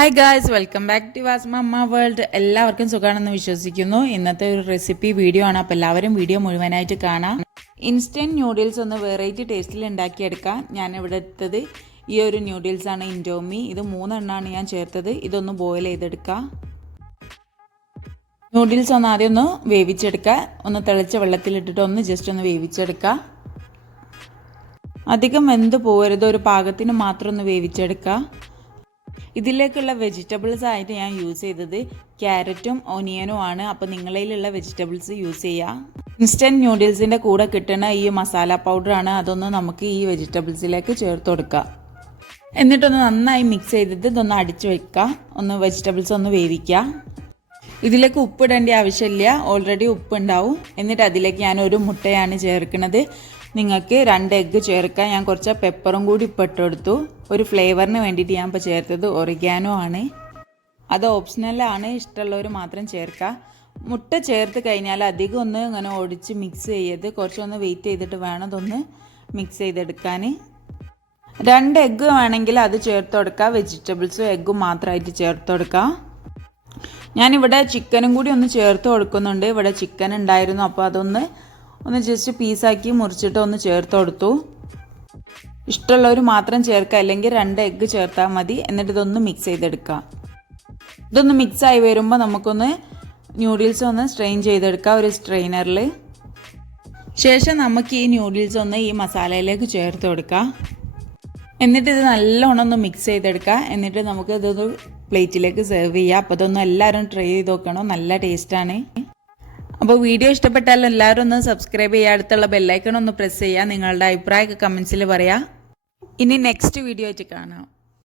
Hi guys, welcome back to Evas mamma world. എല്ലാവർക്കും സുഖമാണെന്ന് വിശ്വസിക്കുന്നു. ഇന്നത്തെ ഒരു റെസിപ്പി വീഡിയോ ആണ്, അപ്പോൾ എല്ലാവരും വീഡിയോ മുഴുവനായിട്ട് കാണാം. ഇൻസ്റ്റൻറ്റ് ന്യൂഡിൽസ് ഒന്ന് വെറൈറ്റി ടേസ്റ്റിൽ ഉണ്ടാക്കിയെടുക്കാം. ഞാനിവിടെ എടുത്തത് ഈ ഒരു ന്യൂഡിൽസാണ്, ഇൻഡോമി. ഇത് 3 എണ്ണമാണ് ഞാൻ ചേർത്തത്. ഇതൊന്ന് ബോയിൽ ചെയ്തെടുക്കാം. ന്യൂഡിൽസ് ഒന്ന് ആദ്യം ഒന്ന് വേവിച്ചെടുക്കുക. ഒന്ന് തിളച്ച വെള്ളത്തിലിട്ടിട്ട് ഒന്ന് ജസ്റ്റ് ഒന്ന് വേവിച്ചെടുക്കുക. അധികം വെന്ത് പോകരുത്, ഒരു പാകത്തിന് മാത്രം ഒന്ന് വേവിച്ചെടുക്കുക. ഇതിലേക്കുള്ള വെജിറ്റബിൾസ് ആയിട്ട് ഞാൻ യൂസ് ചെയ്തത് ക്യാരറ്റും ഓനിയനും ആണ്. അപ്പോൾ നിങ്ങളതിലുള്ള വെജിറ്റബിൾസ് യൂസ് ചെയ്യുക. ഇൻസ്റ്റൻറ്റ് ന്യൂഡിൽസിൻ്റെ കൂടെ കിട്ടുന്ന ഈ മസാല പൗഡറാണ്, അതൊന്ന് നമുക്ക് ഈ വെജിറ്റബിൾസിലേക്ക് ചേർത്ത് കൊടുക്കുക. എന്നിട്ടൊന്ന് നന്നായി മിക്സ് ചെയ്തിട്ട് ഇതൊന്ന് അടിച്ചു വയ്ക്കുക. ഒന്ന് വെജിറ്റബിൾസ് ഒന്ന് വേവിക്കുക. ഇതിലേക്ക് ഉപ്പിടേണ്ട ആവശ്യമില്ല, ഓൾറെഡി ഉപ്പുണ്ടാവും. എന്നിട്ട് അതിലേക്ക് ഞാൻ ഒരു മുട്ടയാണ് ചേർക്കുന്നത്. നിങ്ങൾക്ക് 2 എഗ്ഗ് ചേർക്കാം. ഞാൻ കുറച്ച് പെപ്പറും കൂടി ഇപ്പോൾ ഇട്ട് കൊടുത്തു. ഒരു ഫ്ലേവറിന് വേണ്ടിയിട്ട് ഞാൻ ഇപ്പോൾ ചേർത്തത് ഒറിഗാനോ ആണ്. അത് ഓപ്ഷണലാണ്, ഇഷ്ടമുള്ളവർ മാത്രം ചേർക്കുക. മുട്ട ചേർത്ത് കഴിഞ്ഞാൽ അധികം ഒന്ന് ഇങ്ങനെ ഒടിച്ച് മിക്സ് ചെയ്ത് കുറച്ചൊന്ന് വെയിറ്റ് ചെയ്തിട്ട് വേണം അതൊന്ന് മിക്സ് ചെയ്തെടുക്കാൻ. 2 എഗ്ഗ് വേണമെങ്കിൽ അത് ചേർത്ത് കൊടുക്കുക. വെജിറ്റബിൾസും എഗ്ഗും മാത്രമായിട്ട് ചേർത്ത് കൊടുക്കുക. ഞാനിവിടെ ചിക്കനും കൂടി ഒന്ന് ചേർത്ത് കൊടുക്കുന്നുണ്ട്. ഇവിടെ ചിക്കൻ ഉണ്ടായിരുന്നു, അപ്പോൾ അതൊന്ന് ജസ്റ്റ് പീസാക്കി മുറിച്ചിട്ട് ഒന്ന് ചേർത്ത് കൊടുത്തു. ഇഷ്ടമുള്ളവർ മാത്രം ചേർക്കുക, അല്ലെങ്കിൽ 2 എഗ്ഗ് ചേർത്താൽ മതി. എന്നിട്ട് ഇതൊന്ന് മിക്സ് ചെയ്തെടുക്കുക. ഇതൊന്ന് മിക്സായി വരുമ്പോൾ നമുക്കൊന്ന് ന്യൂഡിൽസ് ഒന്ന് സ്ട്രെയിൻ ചെയ്തെടുക്കുക ഒരു സ്ട്രെയിനറിൽ. ശേഷം നമുക്ക് ഈ ന്യൂഡിൽസ് ഒന്ന് ഈ മസാലയിലേക്ക് ചേർത്ത് കൊടുക്കുക. എന്നിട്ട് ഇത് നല്ലോണം ഒന്ന് മിക്സ് ചെയ്തെടുക്കുക. എന്നിട്ട് നമുക്ക് ഇതൊരു പ്ലേറ്റിലേക്ക് സെർവ് ചെയ്യുക. അപ്പോൾ ഇതൊന്നും എല്ലാവരും ട്രൈ ചെയ്ത് നോക്കണം, നല്ല ടേസ്റ്റാണ്. അപ്പോൾ വീഡിയോ ഇഷ്ടപ്പെട്ടാൽ എല്ലാവരും ഒന്ന് സബ്സ്ക്രൈബ് ചെയ്യുക. അടുത്തുള്ള ബെല്ലൈക്കൺ ഒന്ന് പ്രസ് ചെയ്യുക. നിങ്ങളുടെ അഭിപ്രായമൊക്കെ കമൻസിൽ പറയാം. ഇനി നെക്സ്റ്റ് വീഡിയോ ആയിട്ട് കാണാം.